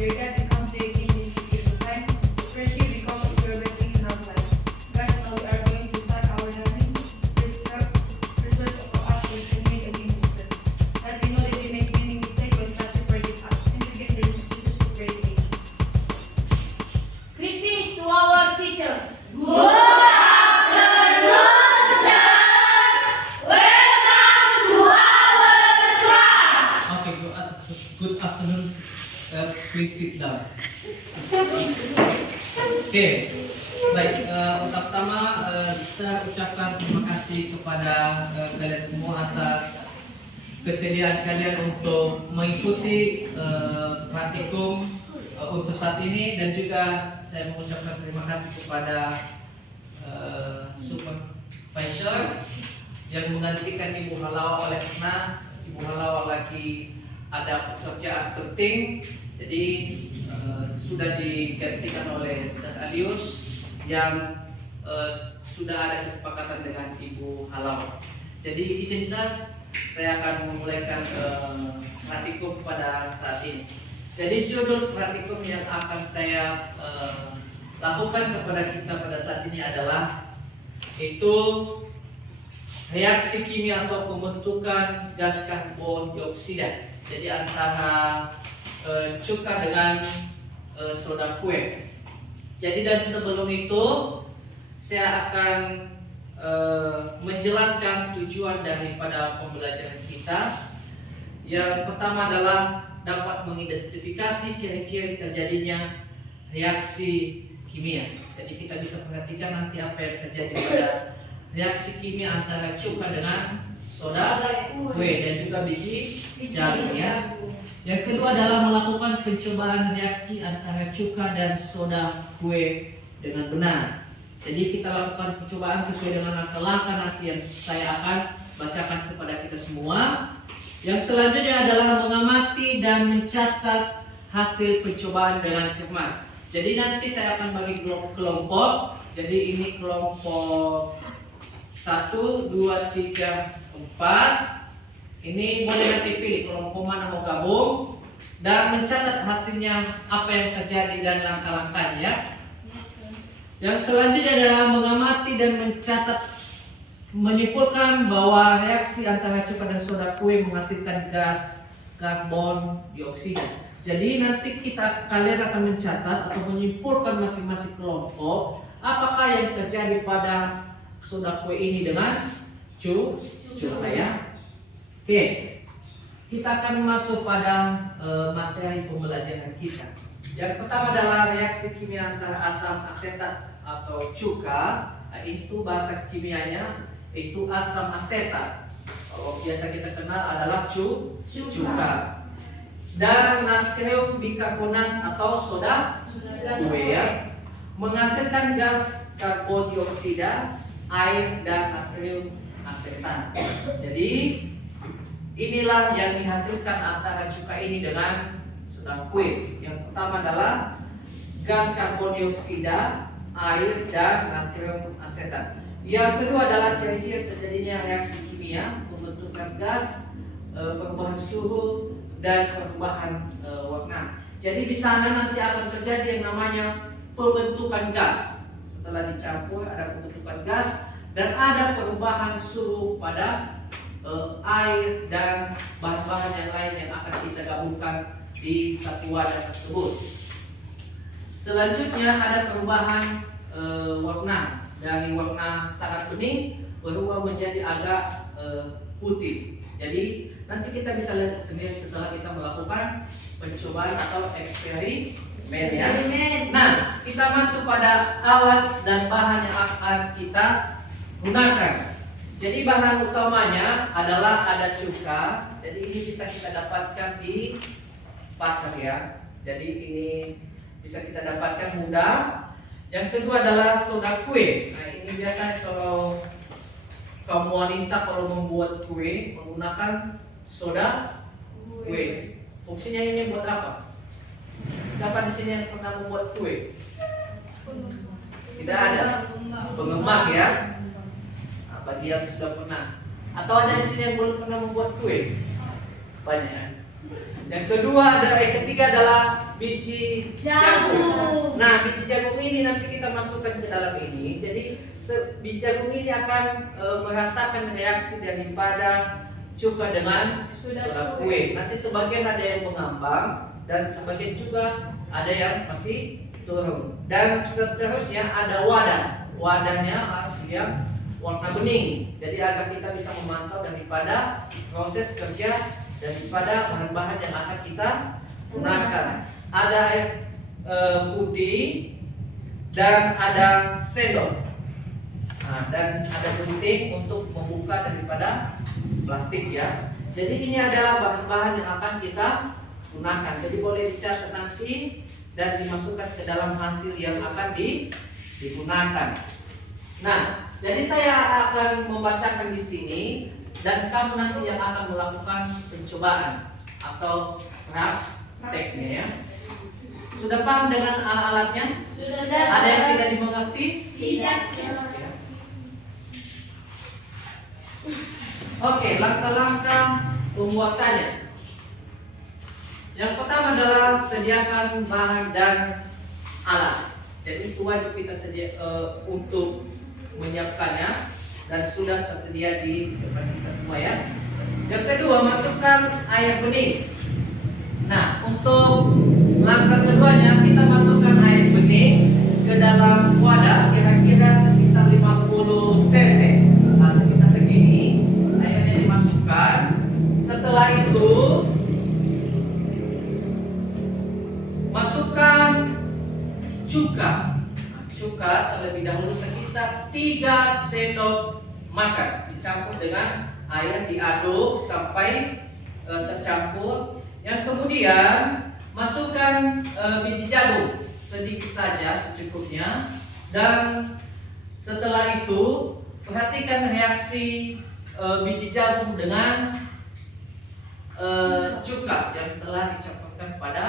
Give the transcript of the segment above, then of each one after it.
Your dad becomes very in the time, friendship becomes your best thing in our life. Guys, now we are going to start our learning. Research of us will make a meaning test. As we know that we make many mistakes when trying to predict us, and to get the decisions to predict it. Greetings to our teacher. Okay, good afternoon. Please sit down. Oke, baik. Pertama, saya ucapkan terima kasih kepada kalian semua atas kesediaan kalian untuk mengikuti praktikum untuk saat ini, dan juga saya mengucapkan terima kasih kepada supervisor yang menggantikan Ibu Halawa oleh karena Ibu Halawa lagi ada pekerjaan penting, jadi sudah digantikan oleh Ustaz Alius yang sudah ada kesepakatan dengan Ibu Halawa. Jadi izin Ustaz, saya akan memulaikan praktikum pada saat ini. Jadi judul praktikum yang akan saya lakukan kepada kita pada saat ini adalah itu reaksi kimia atau pembentukan gas karbon dioksida. Jadi antara cuka dengan soda kue. Jadi dan sebelum itu saya akan menjelaskan tujuan daripada pembelajaran kita. Yang pertama adalah dapat mengidentifikasi ciri-ciri terjadinya reaksi kimia. Jadi kita bisa perhatikan nanti apa yang terjadi pada reaksi kimia antara cuka dengan soda kue dan juga biji jagung ya. Yang kedua adalah melakukan pencobaan reaksi antara cuka dan soda kue dengan benar. Jadi kita lakukan percobaan sesuai dengan langkah-langkah nanti yang saya akan bacakan kepada kita semua. Yang selanjutnya adalah mengamati dan mencatat hasil percobaan dengan cermat. Jadi nanti saya akan bagi kelompok. Jadi ini kelompok 1, 2, 3, 4. Ini boleh nanti pilih kelompok mana mau gabung dan mencatat hasilnya apa yang terjadi dan langkah-langkahnya. Yang selanjutnya adalah mengamati dan mencatat, menyimpulkan bahwa reaksi antara cuka dan soda kue menghasilkan gas karbon dioksida. Jadi nanti kalian akan mencatat atau menyimpulkan masing-masing kelompok apakah yang terjadi pada soda kue ini dengan cuka ya. Oke, kita akan masuk pada materi pembelajaran kita. Yang pertama adalah reaksi kimia antara asam asetat atau cuka. Nah, itu bahasa kimianya itu asam asetat. Kalau biasa kita kenal adalah cuka. Dan natrium bikarbonat atau soda kue ya, menghasilkan gas karbon dioksida, air dan natrium asetat. Jadi inilah yang dihasilkan antara cuka ini dengan soda kue. Yang pertama adalah gas karbon dioksida, air dan natrium asetat. Yang kedua adalah ciri-ciri terjadinya reaksi kimia, pembentukan gas, perubahan suhu dan perubahan warna. Jadi di sana nanti akan terjadi yang namanya pembentukan gas. Setelah dicampur ada pembentukan gas dan ada perubahan suhu pada air dan bahan-bahan yang lain yang akan kita gabungkan di satu wadah tersebut. Selanjutnya ada perubahan warna, dari warna sangat bening berubah menjadi agak putih. Jadi nanti kita bisa lihat sendiri setelah kita melakukan pencobaan atau eksperimen ya. Nah, kita masuk pada alat dan bahan yang akan kita gunakan. Jadi bahan utamanya adalah ada cuka. Jadi ini bisa kita dapatkan di pasar ya. Jadi ini bisa kita dapatkan mudah. Yang kedua adalah soda kue. Nah, ini biasanya kalau kaum wanita kalau membuat kue menggunakan soda kue. Fungsinya ini buat apa? Siapa di sini yang pernah membuat kue? Tidak ada. Pengembang ya. Nah, bagi yang sudah pernah. Atau ada di sini yang belum pernah membuat kue? Banyak. Yang ketiga adalah biji Jagung. Nah, biji jagung ini nanti kita masukkan ke dalam ini. Jadi biji jagung ini akan merasakan reaksi daripada cuka dengan soda kue. Nanti sebagian ada yang mengambang dan sebagian juga ada yang masih turun. Dan seterusnya ada wadah. Wadahnya harus yang warna bening. Jadi agar kita bisa memantau daripada proses kerja daripada bahan-bahan yang akan kita gunakan. Ada air putih dan ada sendok. Nah, dan ada gunting untuk membuka daripada plastik ya. Jadi ini adalah bahan-bahan yang akan kita gunakan. Jadi boleh dicatat nanti dan dimasukkan ke dalam hasil yang akan digunakan. Nah, jadi saya akan membacakan di sini dan kamu nanti yang akan melakukan pencobaan atau prakteknya ya. Sudah paham dengan alat-alatnya? Sudah. Ada yang tidak dimengerti? Tidak. Oke, langkah-langkah pembuatannya. Yang pertama adalah sediakan bahan dan alat. Jadi itu wajib kita untuk menyiapkannya dan sudah tersedia di depan kita semua ya. Yang kedua, masukkan air bening. Nah, untuk langkah keduanya kita masukkan air bening ke dalam wadah kira-kira sekitar 50 cc. Nah, sekitar segini airnya dimasukkan. Setelah itu masukkan cuka. Cuka terlebih dahulu sekitar 3 sendok makan dicampur dengan air, diaduk sampai tercampur. Yang kemudian masukkan biji jagung sedikit saja secukupnya, dan setelah itu perhatikan reaksi biji jagung dengan cuka yang telah dicampurkan pada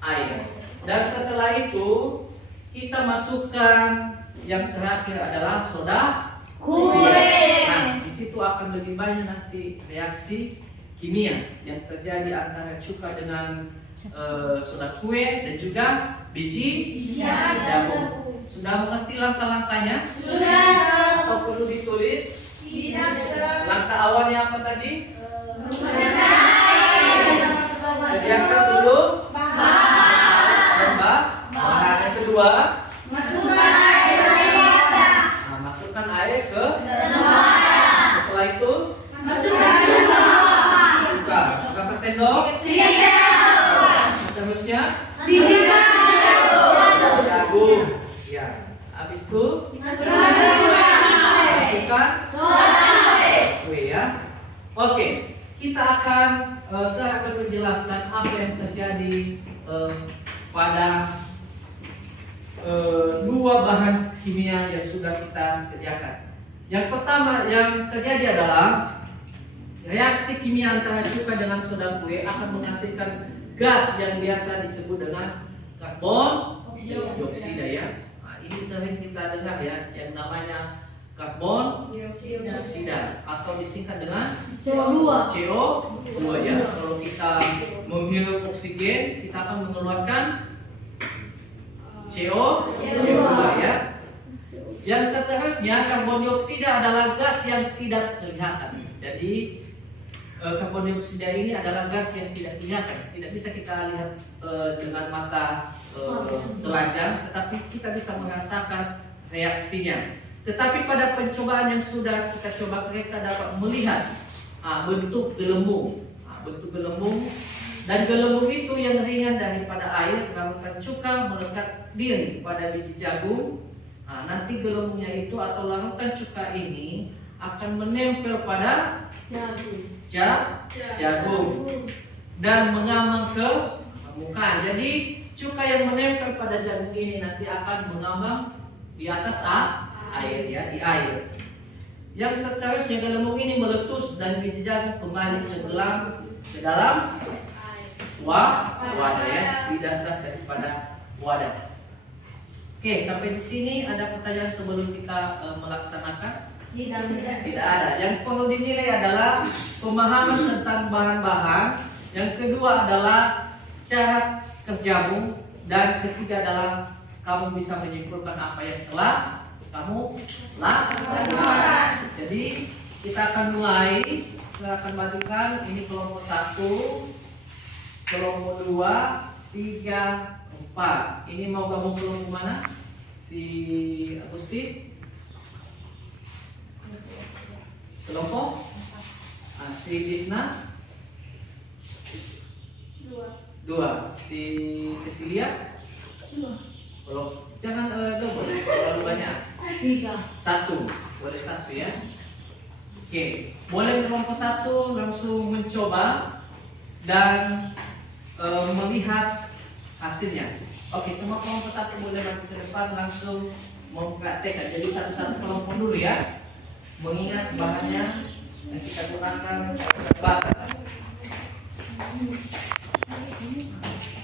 air. Dan setelah itu kita masukkan yang terakhir adalah soda Kue. Nah, di situ akan lebih banyak nanti reaksi kimia yang terjadi antara cuka dengan soda kue dan juga biji jagung. Sudah mengerti langkah-langkahnya? Sudah. Atau perlu ditulis? Tidak. Langkah awalnya apa tadi? Sediakan dulu bahan. Yang kedua, Masukkan air nah, masukkan air ke. Setelah itu, Masukkan buka. Berapa sendok? Seterusnya, biji jagung. Ya. Habis itu masukkan kue ya. Oke, kita akan saya akan menjelaskan apa yang terjadi pada dua bahan kimia yang sudah kita sediakan. Yang pertama yang terjadi adalah reaksi kimia antara cuka dengan soda kue akan menghasilkan gas yang biasa disebut dengan karbon dioksida ya. Nah, ini sering kita dengar ya, yang namanya karbon dioksida atau disingkat dengan CO2 ya. Kalau kita menghirup oksigen, kita akan mengeluarkan CO2 ya. Yang seterusnya, karbon dioksida adalah gas yang tidak kelihatan. Jadi karbon dioksida ini adalah gas yang tidak kelihatan, tidak bisa kita lihat dengan mata telanjang, tetapi kita bisa merasakan reaksinya. Tetapi pada pencobaan yang sudah kita coba, kita dapat melihat bentuk gelembung, dan gelembung itu yang ringan daripada air, larutan cuka melekat diri pada biji jagung. Nanti gelembungnya itu atau larutan cuka ini akan menempel pada jagung dan mengambang ke permukaan. Jadi cuka yang menempel pada jagung ini nanti akan mengambang di atas air ya, di air. Yang seterusnya gelembung ini meletus dan biji jagung kembali tenggelam ke dalam wadah ya, di dasar daripada wadah. Oke, sampai di sini ada pertanyaan sebelum kita melaksanakan? Tidak ada. Yang perlu dinilai adalah pemahaman tentang bahan-bahan. Yang kedua adalah cara terjagung, dan ketiga adalah kamu bisa menyimpulkan apa yang telah kamu lakukan. Jadi kita akan mulai. Kita akan bagikan ini kelompok 1, kelompok 2, 3, 4. Ini mau gabung kelompok mana? Si Agusti? Kelompok? Si Disna? 2. Si Cecilia? 2. Kalau jangan double, terlalu banyak. 1. Boleh 1 ya. Oke, boleh kelompok 1 langsung mencoba dan melihat hasilnya. Oke, semua kelompok 1 boleh maju ke depan langsung mempraktekkan. Jadi satu-satu kelompok dulu ya. Mengingat bahannya yang kita gunakan terbatas.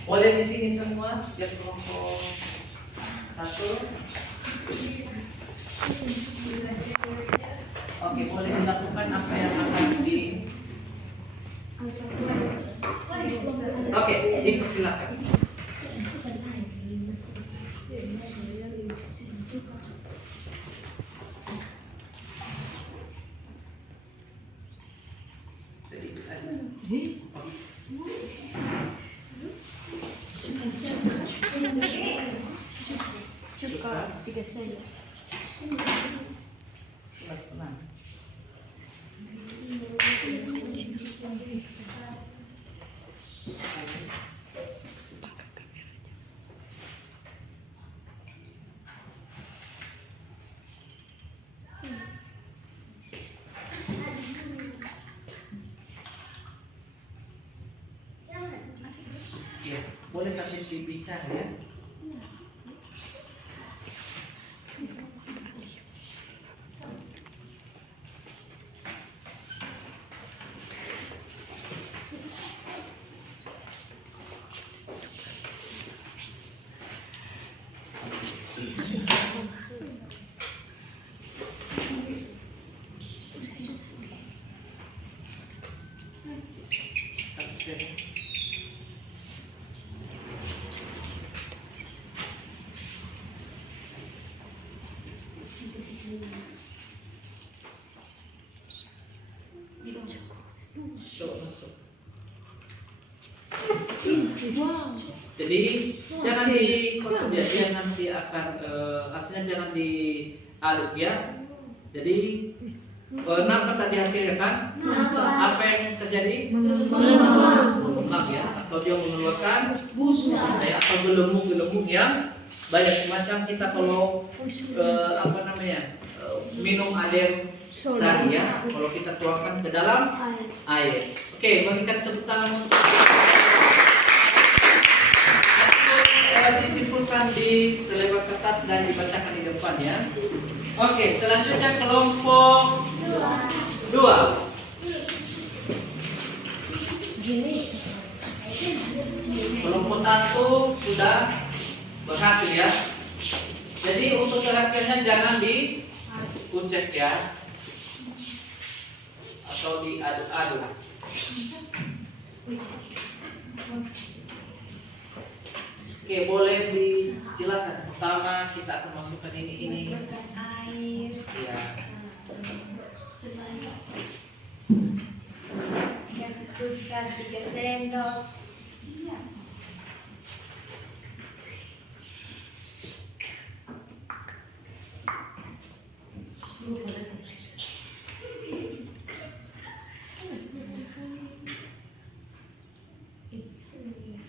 Boleh di sini semua biar kelompok 1. Oke, boleh dilakukan apa yang akan di. Oke, dipersilakan. Sedikit aja. Pelan-pelan. Ya, boleh sambil dibicara ya. Jadi jangan dikonsumsi, nanti akan hasilnya jangan diaduk ya. Jadi nampak tadi hasilnya kan? Apa yang terjadi? Mengembang ya, atau dia mengeluarkan busa ya, atau gelembung-gelembung yang banyak. Semacam kita kalau minum air sari ya, kalau kita tuangkan ke dalam air. Oke, berikan tepuk tangan untuk disimpulkan di selebar kertas dan dibacakan di depan ya. Oke, selanjutnya kelompok 2. Kelompok 1 sudah berhasil ya. Jadi untuk terakhirnya jangan dikucek ya, atau diaduk-aduk. Oke, boleh dijelaskan. Pertama kita akan masukkan ini. Air. Ya. Yang secukupnya 3 sendok.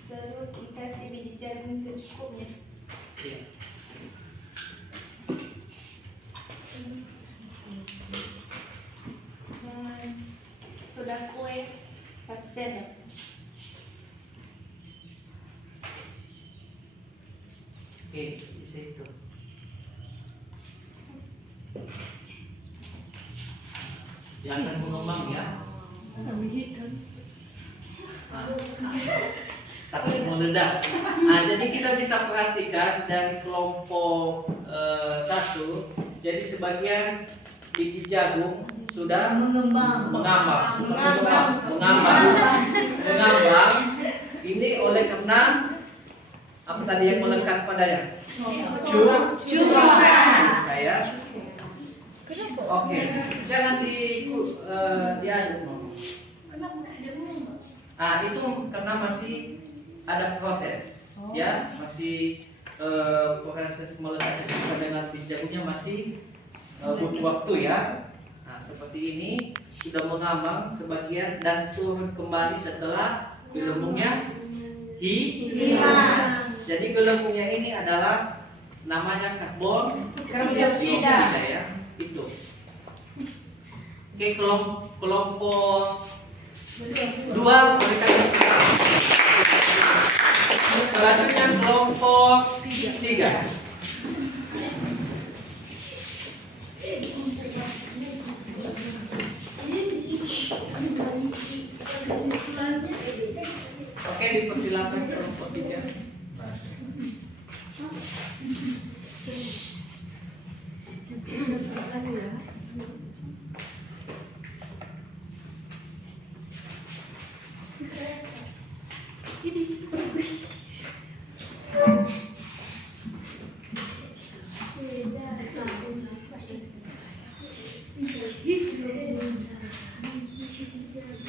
Terus dikasih biji jagung secukupnya. Ya. Soda kue 1 sendok. Oke, bisa itu. Jangan mengembang ya. Tapi meledak. Nah, jadi kita bisa perhatikan dari kelompok 1. Jadi sebagian biji jagung sudah mengambang. Ini oleh karena Apa tadi yang melekat padanya? Cuka ya. Oke, jangan diaduk. Itu karena masih ada proses, ya, masih proses melekatkan cuka dengan biji jagungnya masih butuh waktu ya. Nah, seperti ini sudah mengambang sebagian dan turun kembali setelah gelembungnya hilang. Jadi gelembungnya ini adalah namanya karbon dioksida ya. Itu. Oke, kelompok 2 berikan. Selanjutnya kelompok 3. Oke, dipersilakan kelompok 3.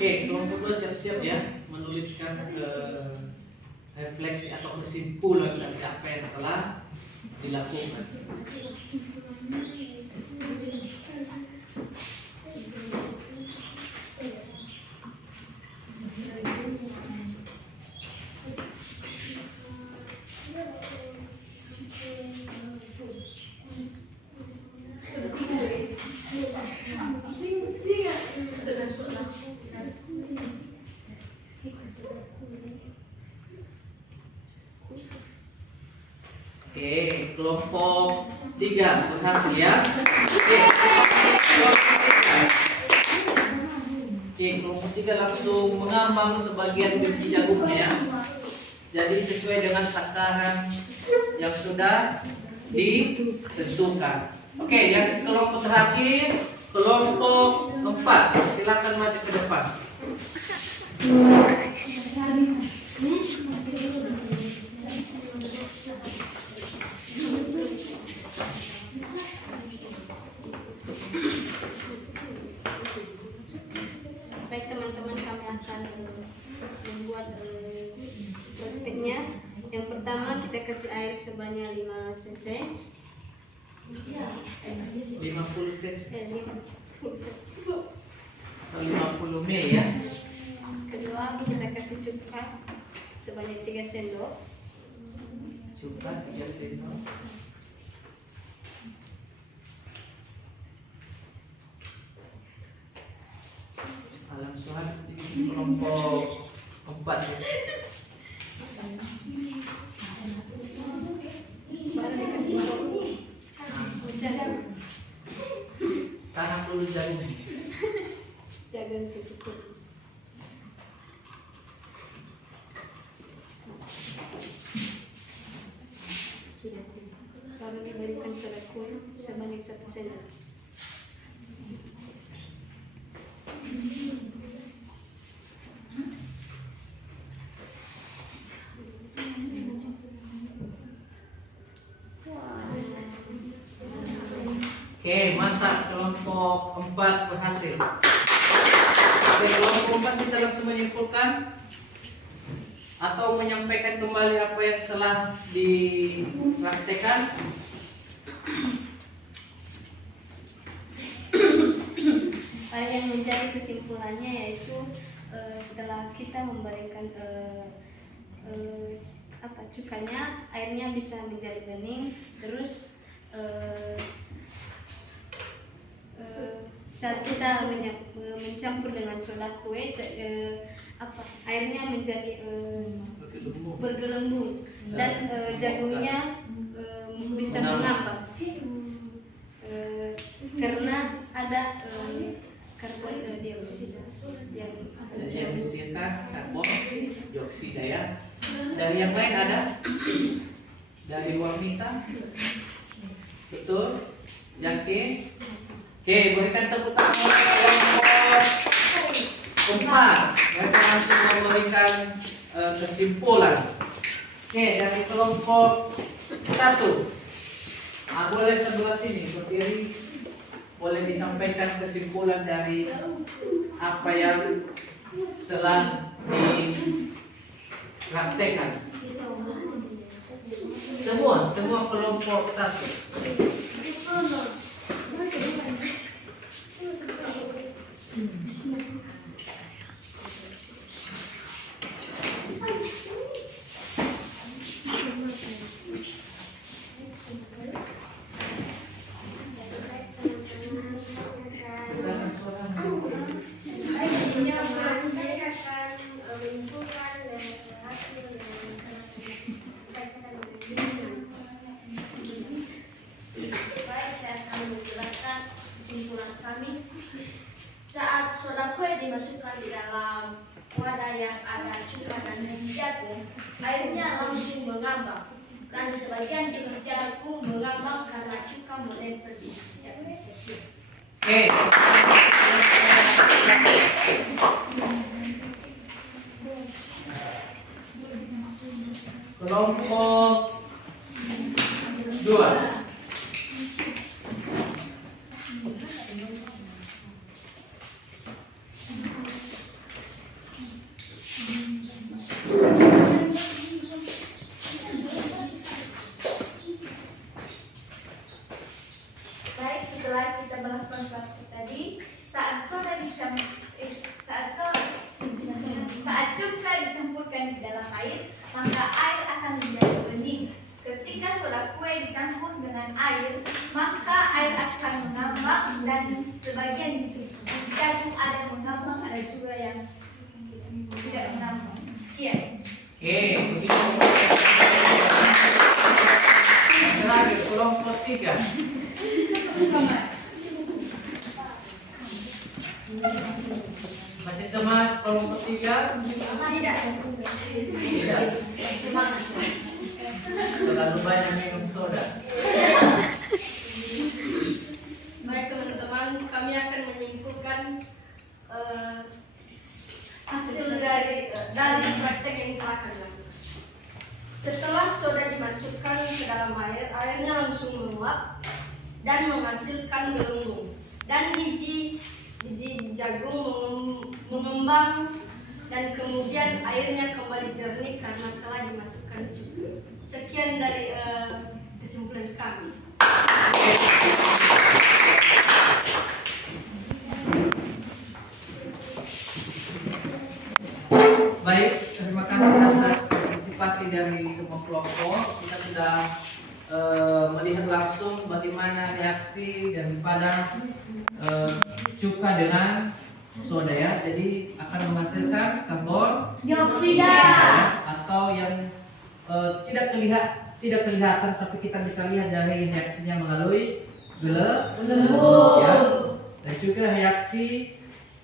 Oke, kelompok 2 siap-siap ya menuliskan refleksi atau kesimpulan dari apa yang telah dilakukan. Oke, kelompok 3 berhasil ya. Oke, kelompok 3 langsung mengambang sebagian biji jagungnya ya. Jadi sesuai dengan takaran yang sudah ditentukan. Oke, yang kelompok terakhir, kelompok 4. Silakan maju ke depan. Baik teman-teman, kami akan membuat prakteknya. Yang pertama kita kasih air sebanyak 5 cc. 50 cc. 50 ml ya. Kedua kita kasih cuka sebanyak 3 sendok. Cuka 3 sendok. Langsung habis di kelompok 4 ya. Tanah dulu jagung. Jagung secukup. Sudah. Lalu diberikan soda kuning sebanyak 1 sendok. Oke, mantap, kelompok 4 berhasil. Oke, kelompok 4 bisa langsung menyimpulkan atau menyampaikan kembali apa yang telah dipraktekkan. Yang menjadi kesimpulannya yaitu setelah kita memberikan cukanya, airnya bisa menjadi bening, terus saat kita mencampur dengan soda kue, airnya menjadi bergelembung dan jagungnya bisa mengambang karena ada karbon dioksida yang menghasilkan karbon dioksida ya. Dari yang lain ada? Dari wanita? Betul? Yakin? Oke, berikan tepuk tangan untuk kelompok 4. Mereka langsung memberikan kesimpulan. Oke, dari kelompok 1. Boleh sebelah sini berdiri. Boleh disampaikan kesimpulan dari apa yang telah dipraktekkan. Semua kelompok 1. Baik, saya akan menjelaskan kesimpulan kami. Saat soda kue dimasukkan di dalam wadah yang ada cuka dan biji jagung, airnya langsung mengambang dan sebagian biji jagung mengambang karena cuka menempel di biji jagung. Oke. Kelompok 2. Baik, setelah kita melakukan praktik tadi, saat cuka dicampurkan di dalam air, maka air akan menjadi bening. Ketika soda kue dicampur dengan air, maka air akan mengambang dan sebagian biji jagung ada yang mengambang, ada juga yang tidak mengambang. Sekian. Oke, begitu. Terakhir kelompok 3. Masih semangat kelompok 3? Tidak. Tidak. Semangat. Terlalu banyak minum soda. Baik teman-teman, kami akan menyimpulkan hasil dari praktek yang telah kami lakukan. Setelah soda dimasukkan ke dalam air, airnya langsung menguap dan menghasilkan gelembung, dan biji jagung mengembang, dan kemudian airnya kembali jernih karena telah dimasukkan cuka. Sekian dari kesimpulan kami. Baik, terima kasih atas partisipasi dari semua kelompok. Kita sudah melihat langsung bagaimana reaksi daripada cuka dengan soda ya. Jadi akan menghasilkan karbon Dioksida atau yang tidak kelihatan tapi kita bisa lihat dari reaksinya melalui gelembung ya. Dan juga reaksi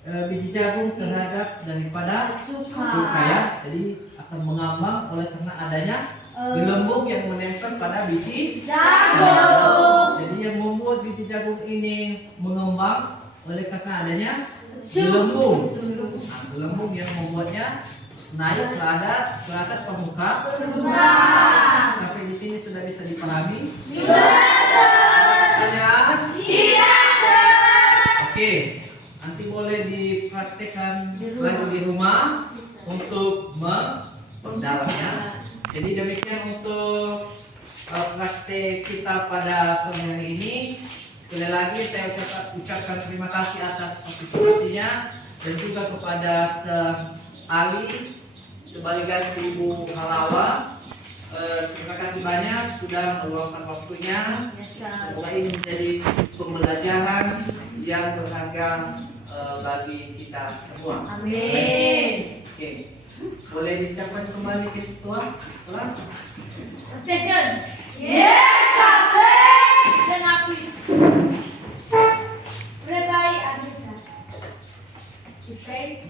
biji jagung terhadap daripada cuka ya. Jadi akan mengambang oleh karena adanya gelembung yang menempel pada biji jagung. Jadi yang membuat biji jagung ini mengembang oleh karena adanya gelembung. Nah, gelembung yang membuatnya naik ke atas permukaan. Sampai di sini sudah bisa dipahami? Pertanyaan? Oke, nanti boleh dipraktekkan lagi di rumah untuk memperdalaminya. Jadi demikian untuk praktek kita pada sore hari ini. Sekali lagi saya ucapkan terima kasih atas partisipasinya dan juga kepada Ali sebagai Ibu Halawa. Terima kasih banyak sudah meluangkan waktunya. Semoga ini menjadi pembelajaran yang berharga bagi kita semua. Amin. Oke, boleh disiapkan kembali ketua kelas. Attention. Yes, Captain. Dan please. Everybody, we pray.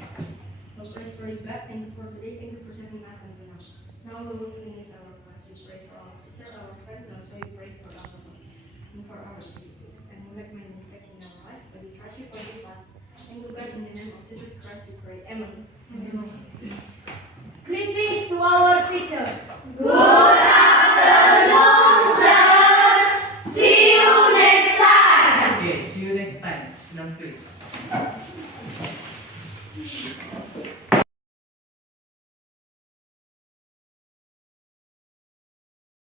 We pray for you back. Thank you for today. Thank you for serving us until now. Now we will finish our class. We pray for our teacher, our friends, and also we pray for our and for our activities. And we make many mistakes in our life, but we trust you forgive us. And we pray in the name of Jesus Christ. We pray. Amen. Greetings to our teacher. Good afternoon, sir. See you next time. Okay, see you next time. Senang please.